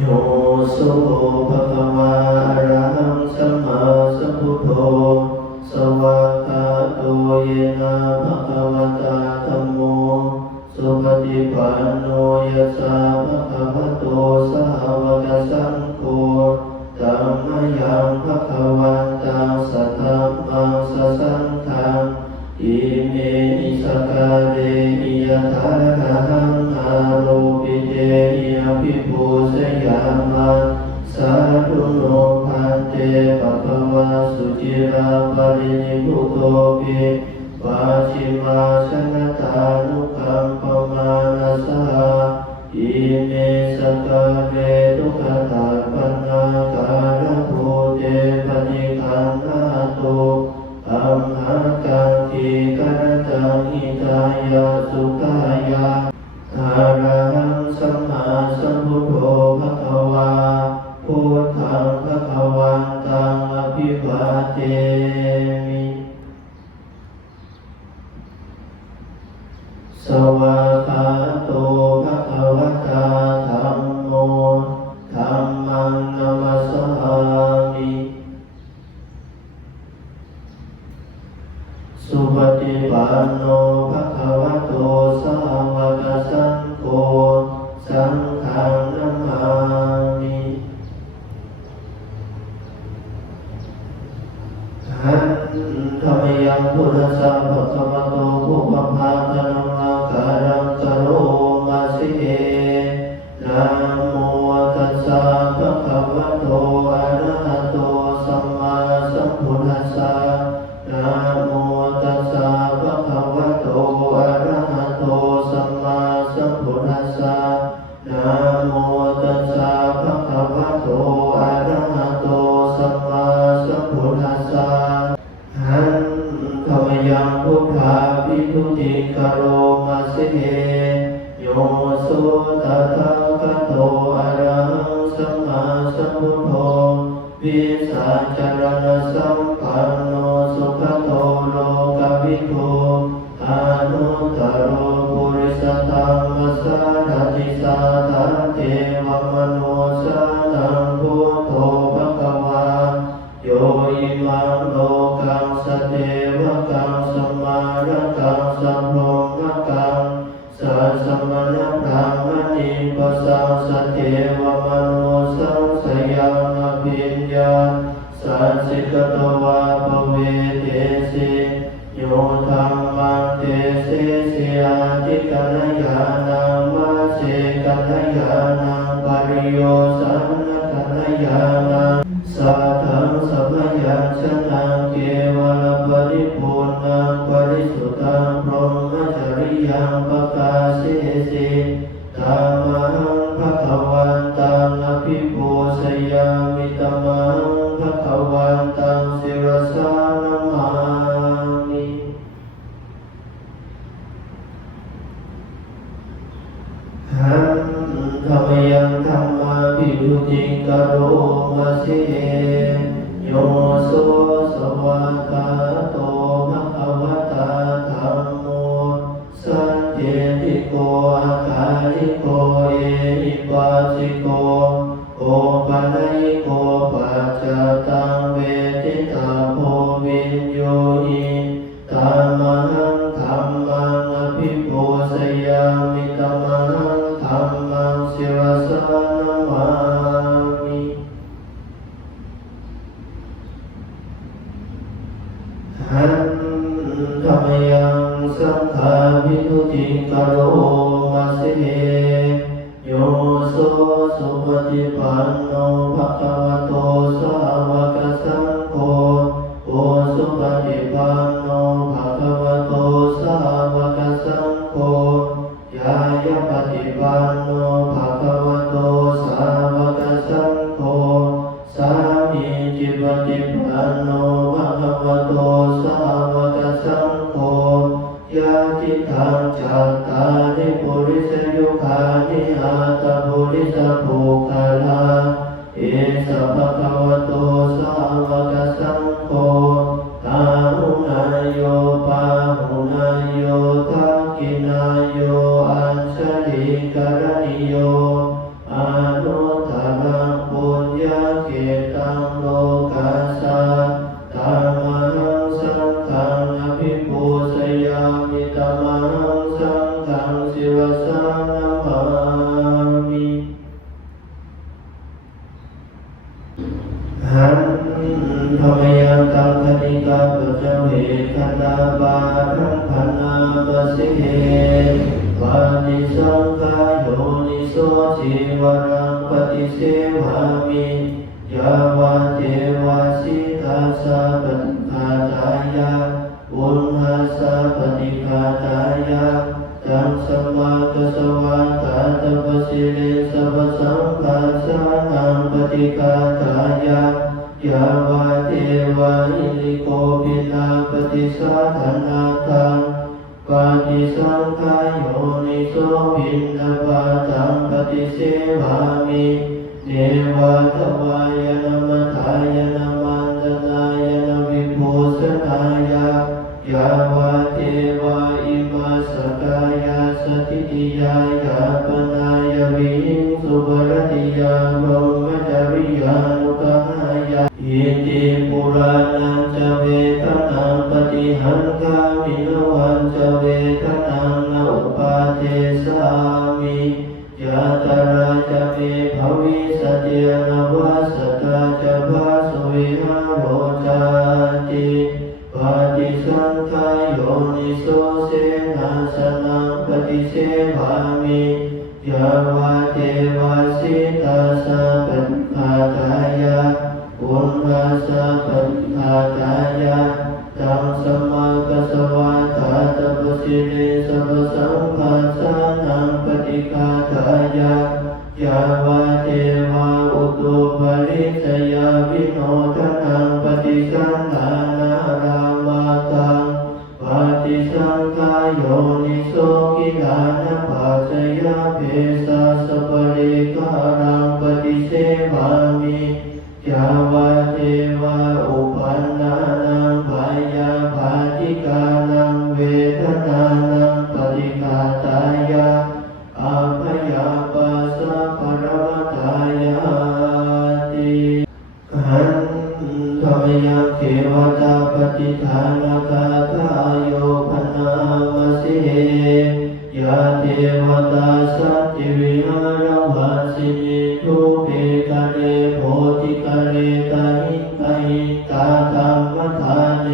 โยโสภะคะวะอะระหังสัมมาสัมพุทโธสวากขาโตเยนะภะคะวะตาธัมโมสุปฏิปันโนยัสสะภะคะวะโตสาวกสังโฆธัมมังยังภะคะวันตังสัทธัมมังสัสสังฆังอิเมหิสกาเรหิยะถาคะหังอาโรปิเตหิอภิปูชยามาสาธุโนภันเตภะคะวะสุจิราปรินิพพุโตปิปาชิมาชนะตานุคัมปมานัสสะอิเมสกาเรทุกขตาปันนาการะโภเตปฏิคันนาโตอัมหากังทีกรตังหิตายะสุขายะอะระหังสัมมาสัมพุทโธภะคะวาพุทธังภะคะวันตังอภิวาเทมิสวากขาโตภะคะวะตาธัมโมธัมมังนัมสสามิสุปฏิปันโนภะคะวะโตสาวกสังโฆสังฆังนะมามิหันธรรมยังพุทธัสสะภะคะวะโตภุพพาคะนังอาการังกโรมาสินะโมตัสสะภะคะวะโตอะระหะโตสัมมาสัมพุทธัสสะนะโมตัสสะภะคะวะโตอะระหะโตสัมมาสัมพุทธัสสะนะโมตัสสะภะคะวะโตอะระหะโตสัมมาสัมพุทธัสสะหันธรรมยังพุทธาภิทุติกโรมาสิโยโสตถาคโตอะระหังสัมมาสัมพุทโธวิสัชจารณสัมปันโนสุขโตโลกวิทูอนุตตโรปุริสธรรมสารติสาธาเทวมโนสานังพุทโธภะคะวาโยอิมังโลกังสเทวกังสมาระกังสัมโพมกังสัสมณพรามณีปัสสังสเทวมโนสังสยังอภิญญาสันสิกตวาภเวเทสิโยธัมมังเทสิสิอาทิกัลยาณังมาเสกัลยาณังปริโยสันนกัลยาณังสัทธังสัพยัญชนะเกวะปริภูรณังปริสุทธังพรหมจริยังปกาเสสิธัมมังภะคะวันตังอภิปูชยามิธัมมังภะคะวันตังศิรสานะมามิหันธรรมยังธัมมาภิทุติกโรมาสิโยโสสวากขาโตภะคะวะตาธัมโมสันเจติโกอาคาลิโกเอหิปัสสิโกโอปัญญิโกปัจจตังเวทิตาโพวิญโยหิธัมมังธัมมังอภิปูชยามิธัมมังธัมมังศิรสานะมามิหันธรรมยังสังฆาภิทุติกโรมาสิโยโสสุปฏิปันโนภะคะวะโตสาวกสังโฆโอสุปฏิปันโนภะคะวะโตสาวกสังโฆยายะปฏิปันโนภะคะวะโตสาวกสังโฆสามีจิปฏิปันโนภะคะวะโตสาวกสังโฆยะติทังจัตตาริปุริสยุคานิอาตปุริสภูคาลาเอสะภะคะวะโตสาวกสังโฆตาหุนายโยปาหุนายโยทักขินายโยอัญชลิกรณิโยอนุตต หันธรรมยังตังคณิกาปุจเจเวทนาบารังพนาบสิเเหวานิสังขายโยนิโสจิวรังปฏิเสวามิยาวะเทวาสิทาสะปฏิฆาตายะอุณหาสะปฏิฆาตายะตังสัมมากัสสวะกาตปสิเลสัพสังฆาสานังปฏิฆาตายะยาวะเทวะอิริโกภินาปฏิสัทธนาตังปฏิสังขายโยนิโสภินนปาตังปฏิเสวามิเนวะทวายนะมัทายนะมันตนายนะวิภูสนายะยาวะเทวะอิมาสกายาสติติยายาปนายวิหิงสุภรติยาโรมจริยานุกหายาอิติปุรานันจะเวทนังปฏิหังกามินวันจะเวทนังนอุปาเทสามิยะตระจะเมภวิสติยนวัสตาจะภาสุวิหารโรจาติปฏิสังขายโยนิโสเสนาสนังปฏิเสวามิยาวะเทวาสิตาสะปฏิฆาตายะอุณหาสะปฏิฆาตายะตังสัมมากัสสวะกาตปสิเลสัพสังฆาสานังปฏิฆาตายะยาวะเทวะอุตุภริสยาวิโนทนังปฏิสันทานารามาตังปฏิสังขายโยนิโสกิลานะปัจจยเพสะสปริกานังปฏิเสวามิยาวะเทวะอุปันนานังภายาภาติกานังเวทนานังปฏิฆาตายะอาภยาปัสสะปรมัตถายาติหันธรรมยังเทวตาปฏิฐานกาทายโยพนามสิเหยาเทวตาสัจจิวิหารวัสสินิทุเปกะเรโพธิกะเรกะหิกะหิตาธัมมทาเน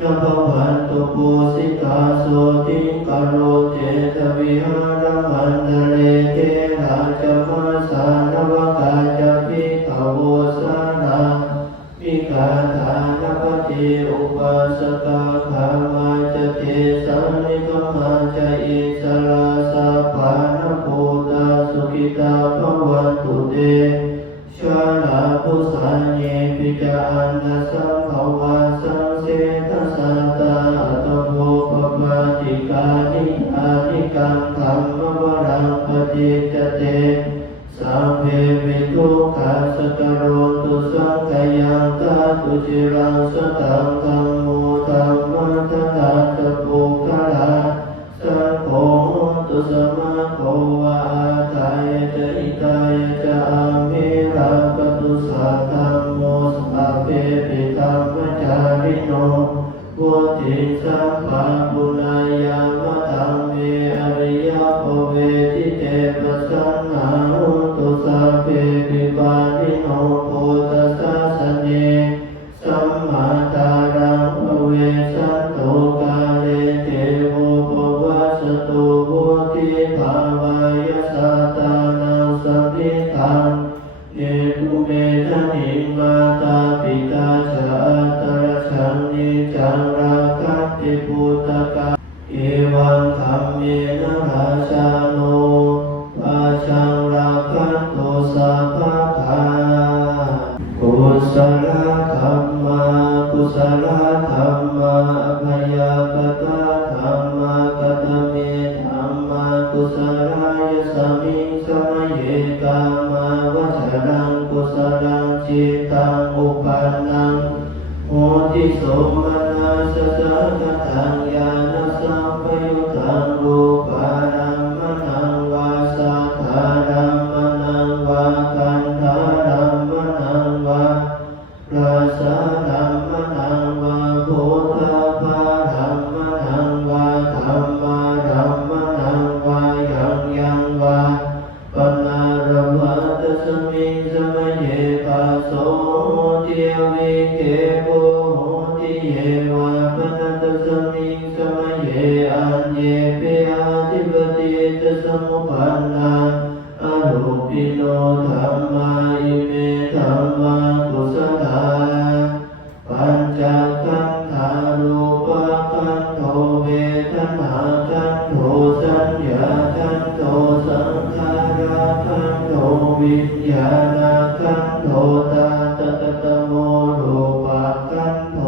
นะภวันตุปุสิกาโสติกะโรเจตวิหารมันตะเลเทราชมาสานวกาจภิกขโวสานามิกาธานปฏิอุปาสกาขามาจเตสันนิกมาจอิสราสาปานโพตาสุขิตาภวันตุเตชาลาภุสัญเยปิจาอันตสัมภวาสังเสทสัตตาอัตโภปปาติกานิอานิกังธรรมวรังปฏิจเตสัพเพวิทุกขาสกโรตุสังขยังตาตุจิรังสตังธัมโมธัมมังทธัตถะปุคคลาสังโฆตุสมะโฆวะอาทายะจะอิตายะจะอามิรังปตุสัทธัมโมสัพเพปิธัมมจาริโนพุทธิสัมภะปุณายามะธัมเมอริยภเวทิเตปะสันนาหุตุสัพเพปิปานิโนโพธัสสะสะเนสัมมาตารังภเวสันโตกาเลเทโวภวัสตุพุทธิภาวายสัตตานังสัมภิทังเนตุเมธะนิมาตาปิตาชะอัตตรชันนิจังราคัตติพุตตะเอวังธัมเมนะราชาโนราชังราคันโตสัพพะทากุศลธัมมากุศลธัมมาอภยกตาธัมมากตเมธัมมากุศลายสมิงสมเยกามาวชรังกุศลังจิตตังอุปันนังโหติโสมนัสสะกตังญาณสัมปยุตตังรูปารัมมนังวาสัทธารัมมนังวาคันธารัมมนังวาราสารัมมนังวาโพธาภารัมมนังวาธัมมารัมมนังวายังยังวาปนารวัตสมิงสมเยปะโส ธัมมาอิเมธัมมากุศลาปัญจขันธารูปขันโธเวทนาขันโธสัญญาขันโธสังขารขันโธวิญญาณขันโธตาตะตะโมรูปขันโธ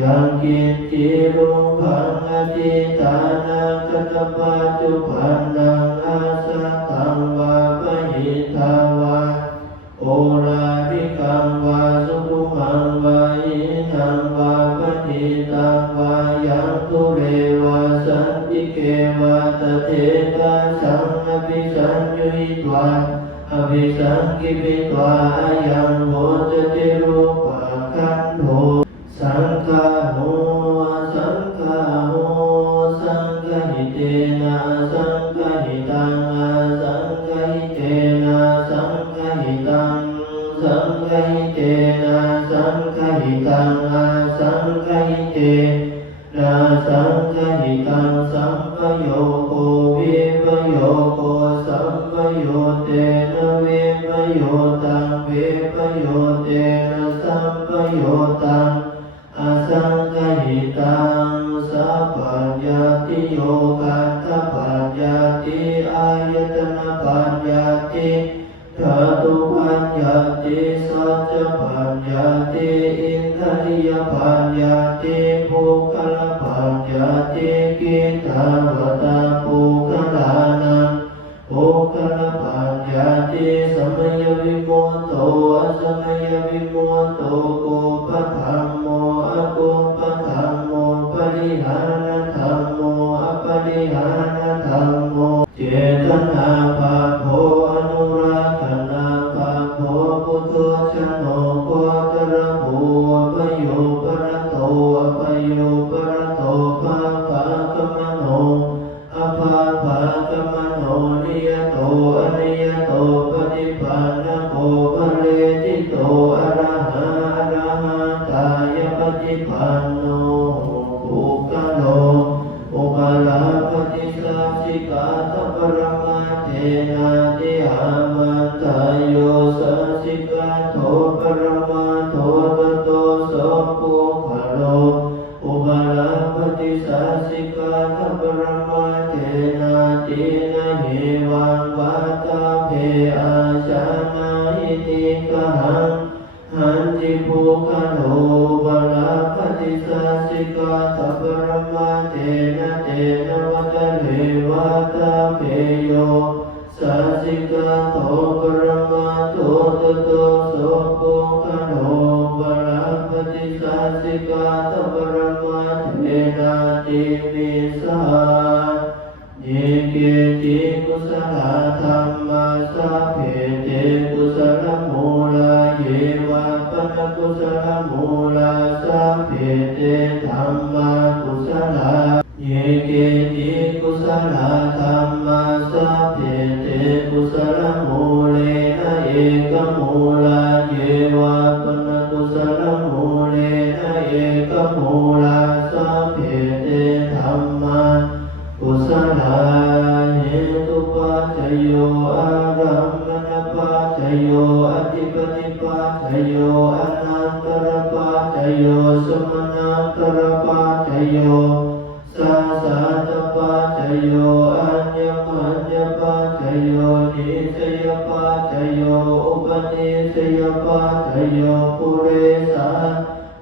ยังกิจจิรูปังอธิฐานะกัตปัจจุบันนังอาสัตตังวาปหิทาวาโอราริกังวาสุขุมังวาอินังวาปฏิตังวายังตุเรวาสันติเกวาตเถตัสสังอภิสัญญูหิตวาอภิสังกิปิตวายังโหจติรูปขันโธสังฆาโหสังฆาโหสังฆหิเตนะสังฆหิตังสังฆหิเตนะสังฆหิตังสังฆหิเตนะสังฆหิตังสังฆหิเตนะสังฆหิตังสัมปโยโควิปโยโคสัมปโยเตนะวิปโยตังวิปโยเตนะสัมปโยตังอสังฆหิตังสัพพัญญาติโยกัตถปัญญาติอายตนะปัญญาติธาตุปัญญาติสัจจปัญญาติอินทรียปัญญาติภูคลปัญญาติกิตาวตาภูคลานังภูคลปัญญาติสมัยวิโมตโตอสมัยวิโมตโตโกปะธัมโมอโกปะธัมโมปริหารธัมโมอปริหารธัมโมเจตนาภาโภอนุรักขณาภาโภพุทโธชโนโคตรภูปโยปรโตอปโยปรโตภาภาคมโนอภาภาคมโนนิยโตอนิยโตปฏิปันนโกภเรติโตอรหังอรหันตายปฏิปันโนภูกโลอุปาลาปฏิสัจจิกาตปรมาเทนะติอามันตายโยสัจจิกาโตปรมาโตตโตโสปุคโลอุปาลาปฏิสัจจิกาตปรมาเทนะตินะเหวังวัตตาเพอาชานาหิติกหังหันติภูคโลบาลาปฏิสัจจิกาตปรมาเทนะเตนะวัตเถวัตตาเพโยสัจจิกาโตปรมาโตตโตโสปุคโลบาลาปฏิสัจจิกาตปรมาเทนะติมิสาเยเกติกุศลธัมมาสัพเพเตกุศลมูลาเยวะปะกุศลมูลาสัพเพเตธัมมากุศลาเยเกติกุศลธัมมาสัพเพเตกุศลมูเลนะเอกมูลาเยวะปะกุศลมูเลนะเอกมูลาสัพเพเตธัมมากุศลาเหตุปัจจโยอารัมมณปัจจโยอธิปติปัจจโยอนันตรปัจจโยสมนันตรปัจจโยสัสสะตปัจจโยอัญญมัญญปัจจโยนิสยปัจจโยอุปนิสยปัจจโยปุเรสา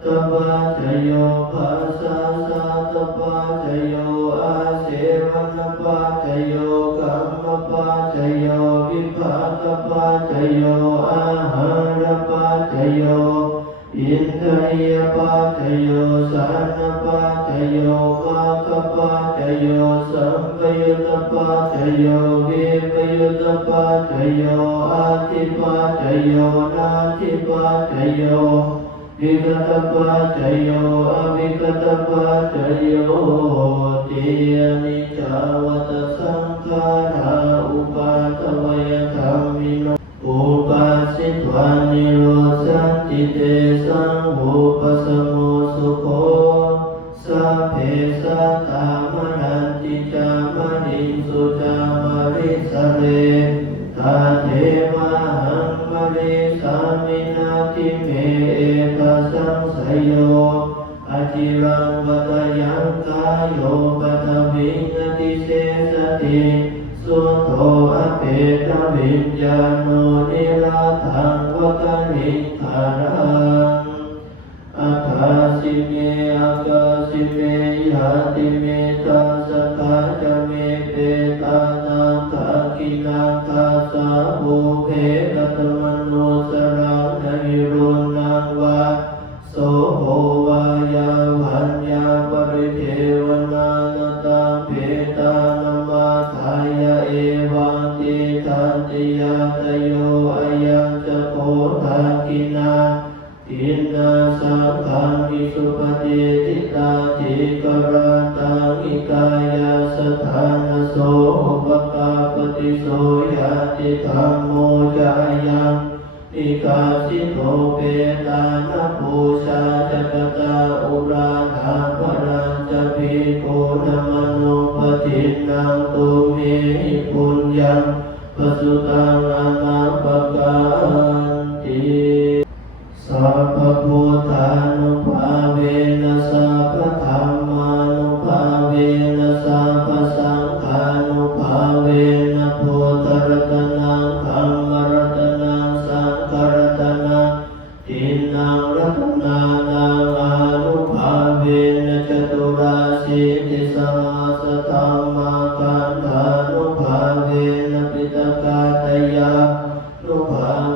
ตปัจจโยภาสาสะตปัจจโยอาเสวนปัจจโยกัมมปัจจโยวิภาคปัจจโยอาหารปัจจโยอินทรียปัจจโยสันนปัจจโยมัคคปัจจโยสัมปยุตตปัจจโยวิปยุตตปัจจโยอาทิปัจจโยนาทิปัจจโยวิกตปัจจโยอวิกตปัจจโยติอนิจจวัตสังขาราอุปาทวยธัมมิโนอุปัสสิตวานิโรสันติเตสังอุปสมโมสุโขสัพเพสัตตามนันติจามริสุจามริสเรตาเทมห ทังวกนิคารังอาคาสิเมอาคาสิเมยาติเมตาสกาจเมเปตานาคาคินาคาสาภูเพกตมโนสรังนิรุนังวาโสโภวายาหัญญาปริเทวนาลตังเพตานมาทายาเอวังติทันติยาตโยอายังจะโคทากินาทินนาสังขังอิสุปฏิทิตาทิกราตังอิกายาสถานโสอุปกาปฏิโสยติธรรมโมจายังอิกาสิโตเปตานะปูชาจักตาอุราธาปรัญจภิกขุนมโนปทินังตุเมหิปุญญังปสุตังนามาปการติสัพพพุทธานุภาเวนะสัพพธัมมานุภาเวนะสัพพสังฆานุภาเวนะพุทธรัตนังธัมมรัตนังสังฆรัตนังทินนังรัตนานังอานุภาเวนะจตุราสีติสมาสธัมมาคันธานุภาเวนะปิตกาตยานุภา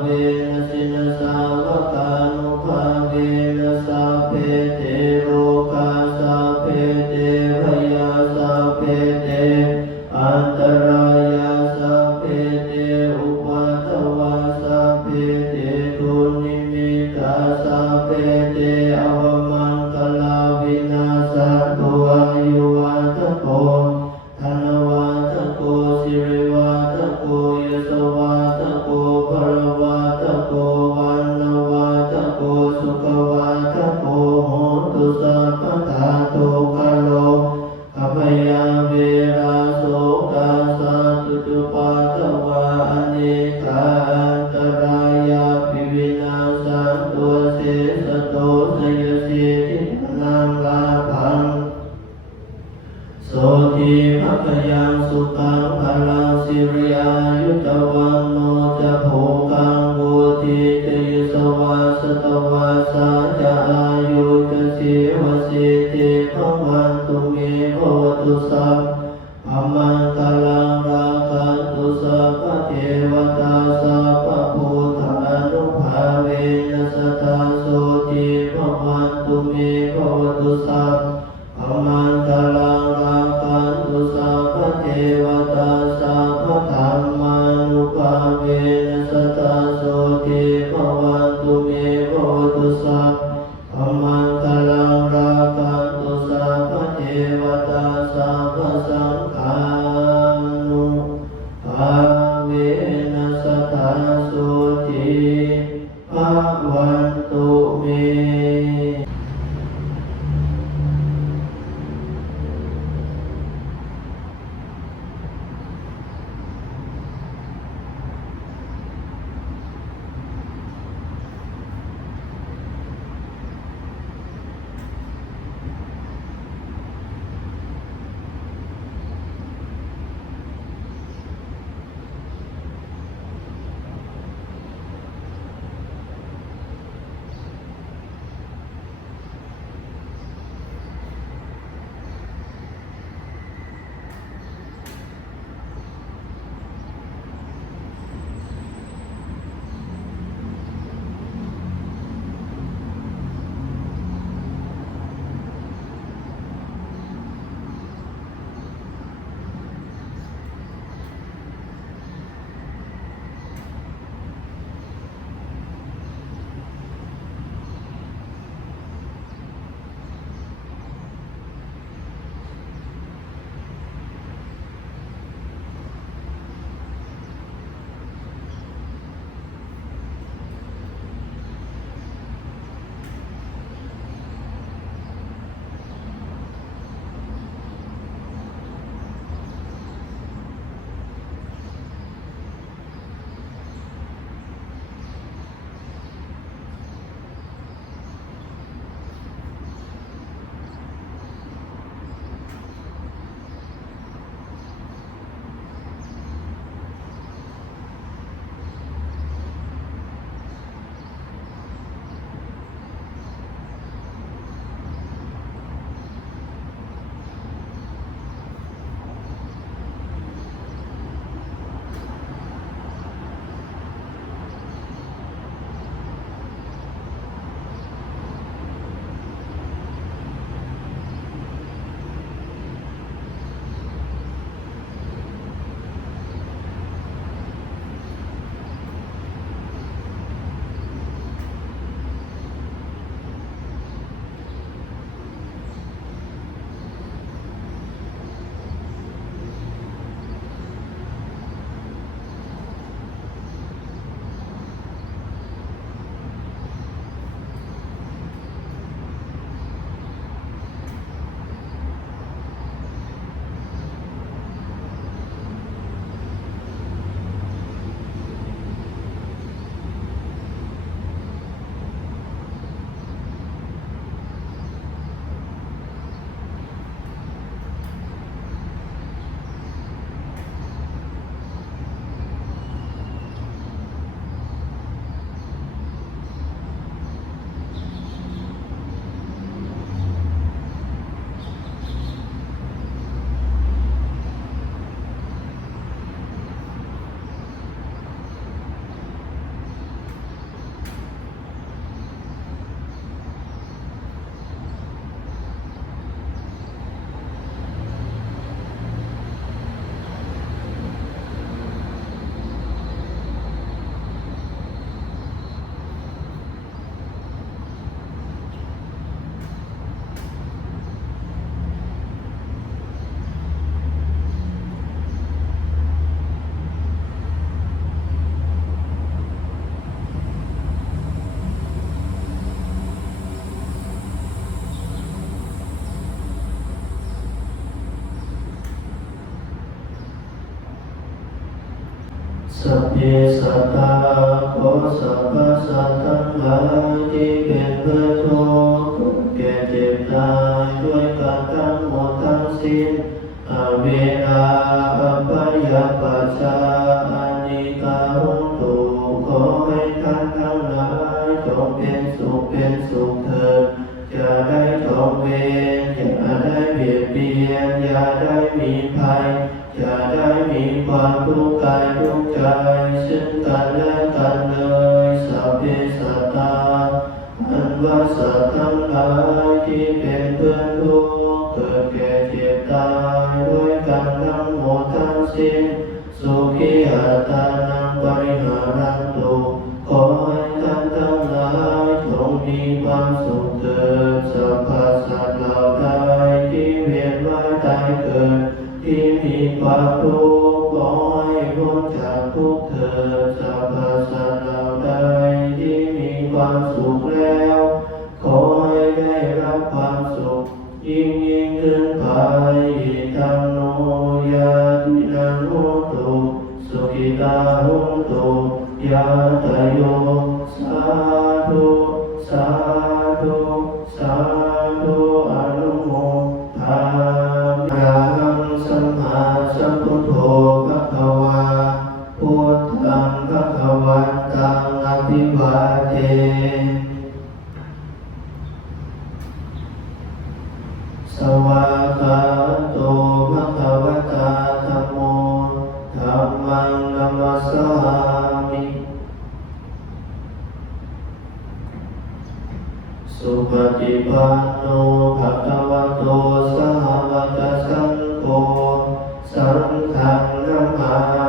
เว สัพเพสัตตาโคสัพพสัตทั้งหลายที่เป็นเพื่อนทุกข์แก่เจ็บตายด้วยกันทั้งหมดทั้งสิ้นอเวราอัปยปัสสาอานิกาหุตุขอให้ท่านทั้งหลายจงเป็นสุขเถิดอย่าได้จองเวรอย่าได้เบียดเบียนอย่าได้มีภัยอย่าได้มีความทุกข์กายทุกข์ใจซึ่งกันและกันเลยสัพเพสัตตาอันว่าสัตว์ทั้งหลายที่เป็นเพื่อนทุกข์เกิดแก่เจ็บตายด้วยกันทั้งหมดทั้งสิ้นสุขีอัตานังปริหารันตุขอให้ท่านทั้งหลายจงมีความสุขเถิดสัพพสัตว์เหล่าใดที่เวียนว่ายตายเกิดที่มีความทุกข์ขอให้พ้นจากทุกข์เถิดสัพพสัตว์เหล่าใดที่มีความสุขแล้วขอให้ได้รับความสุขยิ่งขึ้นไปอิทังโนยะตินังโหตุสุขิตาโหตุยะตโยสาธุสาธุสาธุอนุโมทามิอะหังสัมมาสัมพุทโธภะคะวาพุทธังภะคะวันตังอภิวาเทสวากขาโตภะคะวตาธัมโมธัมมังนัมสสามิสุปฏิปันโนภะคะวะโตสาวกสังโฆสังฆังนัมมา